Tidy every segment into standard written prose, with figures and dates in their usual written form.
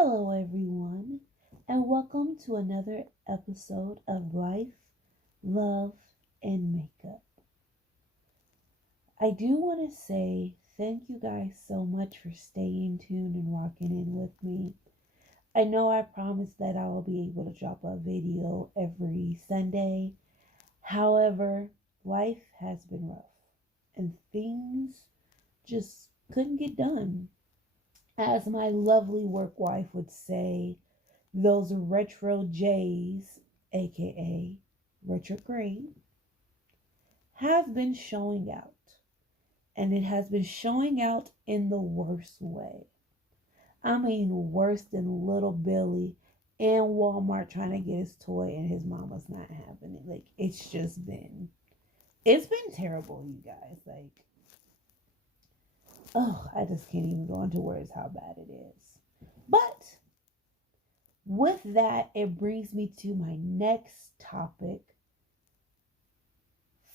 Hello, everyone, and welcome to another episode of Life, Love, and Makeup. I do want to say thank you guys so much for staying tuned and rocking in with me. I know I promised that I will be able to drop a video every Sunday. However, life has been rough and things just couldn't get done. As my lovely work wife would say, those retro J's, aka retrograde, have been showing out. And it has been showing out in the worst way. I mean, worse than little Billy in Walmart trying to get his toy and his mama's not having it. Like, it's been terrible, you guys. Like, oh, I just can't even go into words how bad it is. But with that, it brings me to my next topic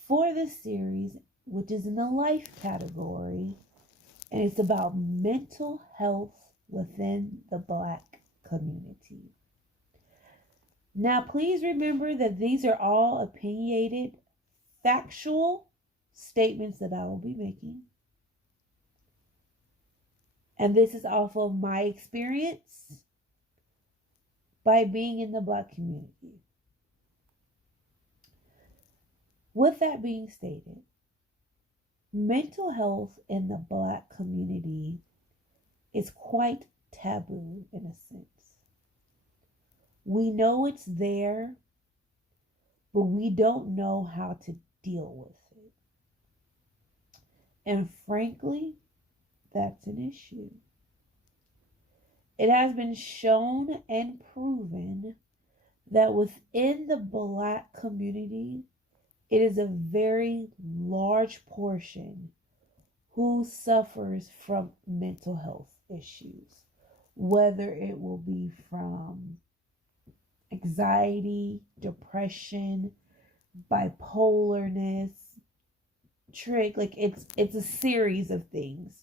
for this series, which is in the life category, and it's about mental health within the Black community. Now, please remember that these are all opinionated, factual statements that I will be making. And this is off of my experience by being in the Black community. With that being stated, mental health in the Black community is quite taboo in a sense. We know it's there, but we don't know how to deal with it. And frankly, that's an issue. It has been shown and proven that within the Black community, it is a very large portion who suffers from mental health issues, whether it will be from anxiety, depression, bipolarness, like it's a series of things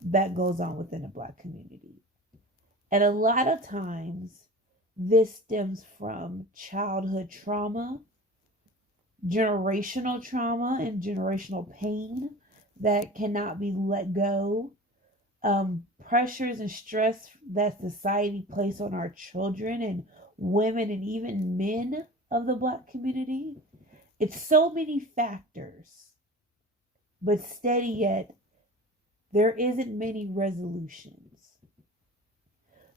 that goes on within the Black community. And a lot of times this stems from childhood trauma, generational trauma, and generational pain that cannot be let go, pressures and stress that society places on our children and women and even men of the Black community. It's so many factors, but steady yet there isn't many resolutions.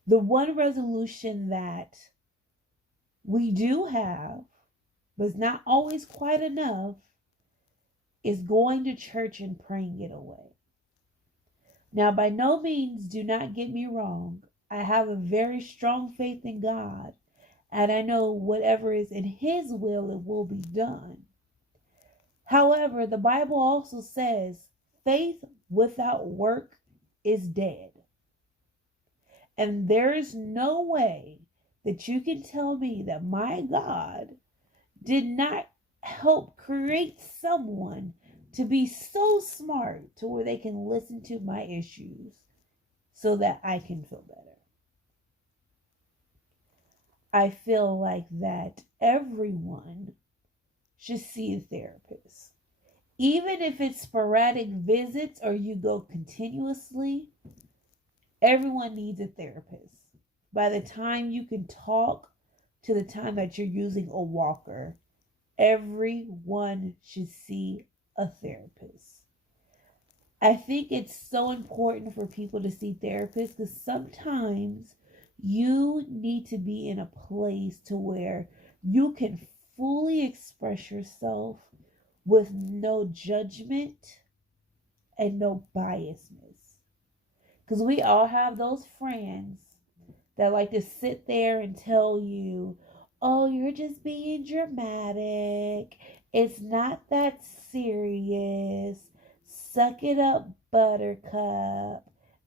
The one resolution that we do have, but it's not always quite enough, is going to church and praying it away. Now, by no means, do not get me wrong, I have a very strong faith in God, and I know whatever is in His will, it will be done. However, the Bible also says faith without work is dead. And there is no way that you can tell me that my God did not help create someone to be so smart to where they can listen to my issues so that I can feel better. I feel like that everyone should see a therapist. Even if it's sporadic visits or you go continuously, everyone needs a therapist. By the time you can talk to the time that you're using a walker, everyone should see a therapist. I think it's so important for people to see therapists because sometimes you need to be in a place to where you can fully express yourself with no judgment and no biasness. Because we all have those friends that like to sit there and tell you, oh, you're just being dramatic. It's not that serious. Suck it up, buttercup.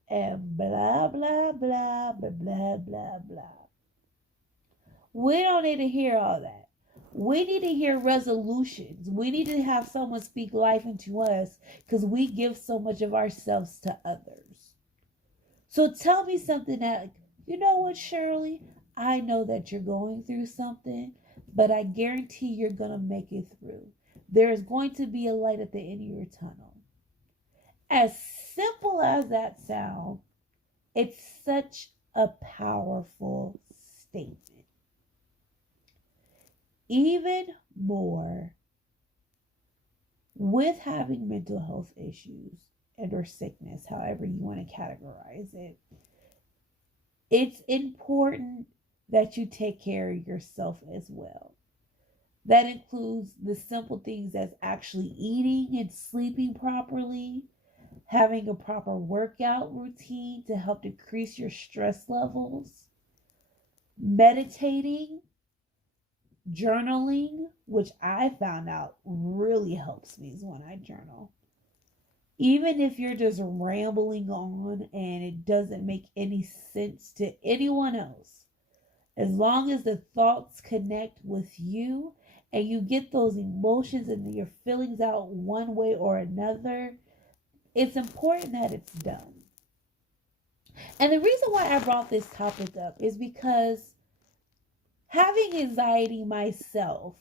And blah, blah, blah, blah, blah, blah, blah. We don't need to hear all that. We need to hear resolutions. We need to have someone speak life into us because we give so much of ourselves to others. So tell me something that you know what, Shirley? I know that you're going through something, but I guarantee you're going to make it through. There is going to be a light at the end of your tunnel. As simple as that sounds, it's such a powerful statement. Even more with having mental health issues and or sickness, however you want to categorize it, it's important that you take care of yourself as well. That includes the simple things as actually eating and sleeping properly, having a proper workout routine to help decrease your stress levels, meditating, journaling, which I found out really helps me when I journal. Even if you're just rambling on and it doesn't make any sense to anyone else, as long as the thoughts connect with you and you get those emotions and your feelings out one way or another, it's important that it's done. And the reason why I brought this topic up is because having anxiety myself,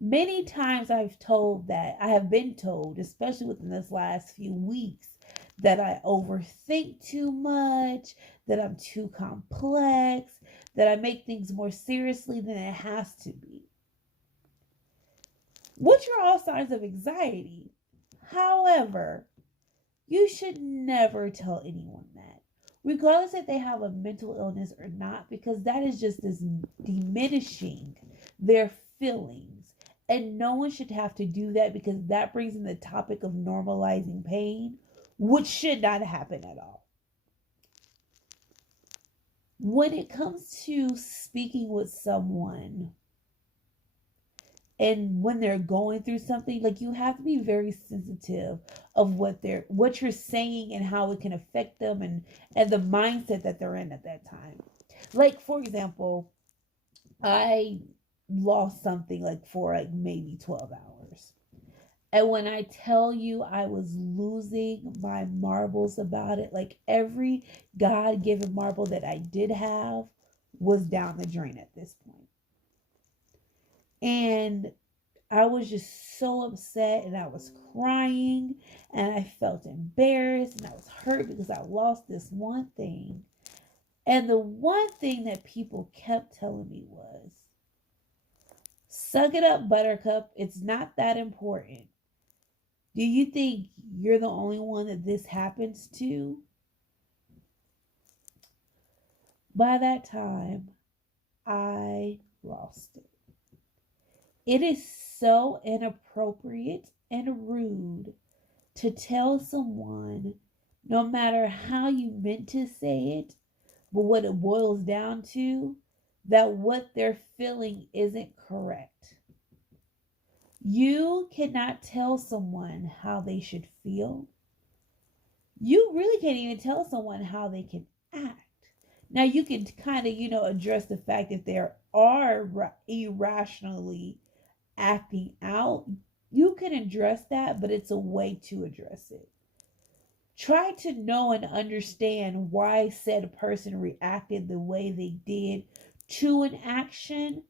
many times I have been told, especially within this last few weeks, that I overthink too much, that I'm too complex, that I make things more seriously than it has to be. Which are all signs of anxiety. However, you should never tell anyone that, regardless if they have a mental illness or not, because that is just as diminishing their feelings. And no one should have to do that, because that brings in the topic of normalizing pain, which should not happen at all. When it comes to speaking with someone and when they're going through something, like, you have to be very sensitive of what you're saying and how it can affect them, and the mindset that they're in at that time. Like, for example, I lost something like for like maybe 12 hours. And when I tell you I was losing my marbles about it, like every God given marble that I did have was down the drain at this point. And I was just so upset, and I was crying, and I felt embarrassed, and I was hurt because I lost this one thing. And the one thing that people kept telling me was, suck it up, Buttercup. It's not that important. Do you think you're the only one that this happens to? By that time, I lost it. It is so inappropriate and rude to tell someone, no matter how you meant to say it, but what it boils down to, that what they're feeling isn't correct. You cannot tell someone how they should feel. You really can't even tell someone how they can act. Now, you can kind of, address the fact that they are irrationally acting out. You can address that, but it's a way to address it. Try to know and understand why said person reacted the way they did to an action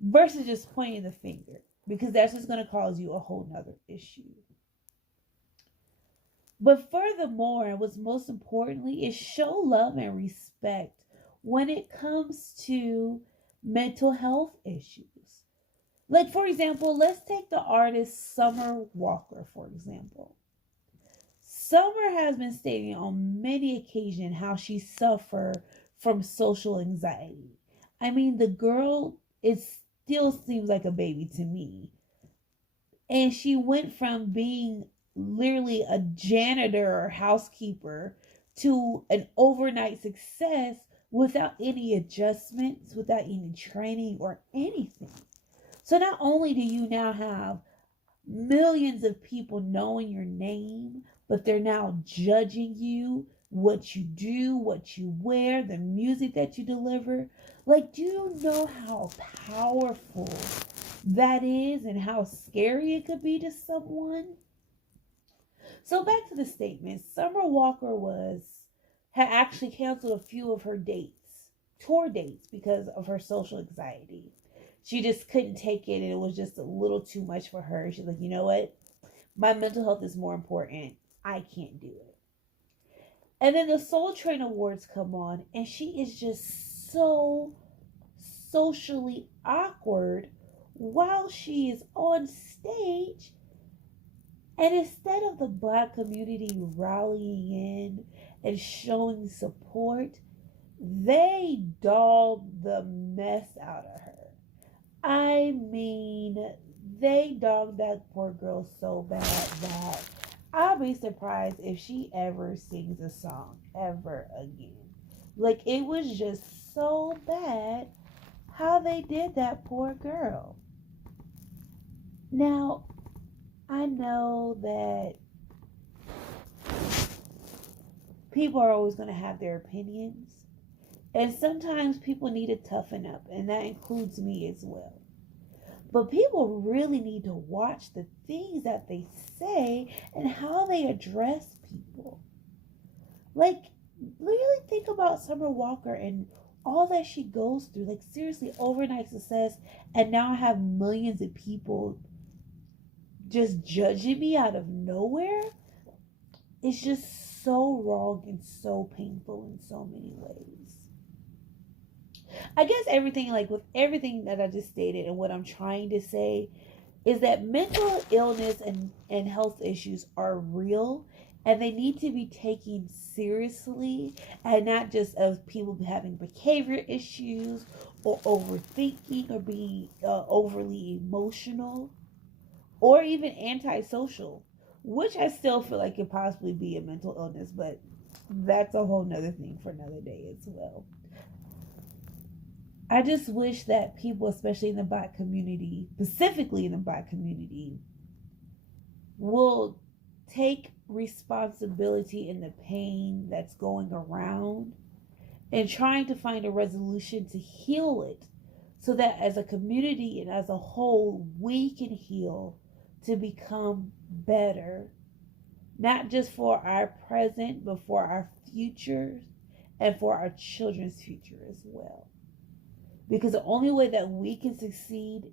versus just pointing the finger, because that's just going to cause you a whole nother issue. But furthermore, and what's most importantly, is show love and respect when it comes to mental health issues. Like, for example, let's take the artist Summer Walker, for example. Summer has been stating on many occasions how she suffered from social anxiety. I mean, the girl, it still seems like a baby to me. And she went from being literally a janitor or housekeeper to an overnight success without any adjustments, without any training or anything. So not only do you now have millions of people knowing your name, but they're now judging you, what you do, what you wear, the music that you deliver. Like, do you know how powerful that is and how scary it could be to someone? So back to the statement. Summer Walker had actually canceled a few of her dates tour dates because of her social anxiety. She just couldn't take it, and it was just a little too much for her. She's like, you know what? My mental health is more important. I can't do it. And then the Soul Train Awards come on, and she is just so socially awkward while she is on stage. And instead of the Black community rallying in and showing support, they dogged the mess out of her. I mean, they dogged that poor girl so bad that I'll be surprised if she ever sings a song ever again. Like, it was just so bad how they did that poor girl. Now, I know that people are always going to have their opinions. And sometimes people need to toughen up, and that includes me as well. But people really need to watch the things that they say and how they address people. Like, really think about Summer Walker and all that she goes through. Like, seriously, overnight success, and now I have millions of people just judging me out of nowhere. It's just so wrong and so painful in so many ways. I guess everything, like with everything that I just stated and what I'm trying to say, is that mental illness and health issues are real, and they need to be taken seriously, and not just of people having behavior issues or overthinking or being overly emotional or even antisocial, which I still feel like could possibly be a mental illness, but that's a whole nother thing for another day as well. I just wish that people, especially in the Black community, specifically in the Black community, will take responsibility in the pain that's going around and trying to find a resolution to heal it, so that as a community and as a whole, we can heal to become better, not just for our present, but for our futures and for our children's future as well. Because the only way that we can succeed is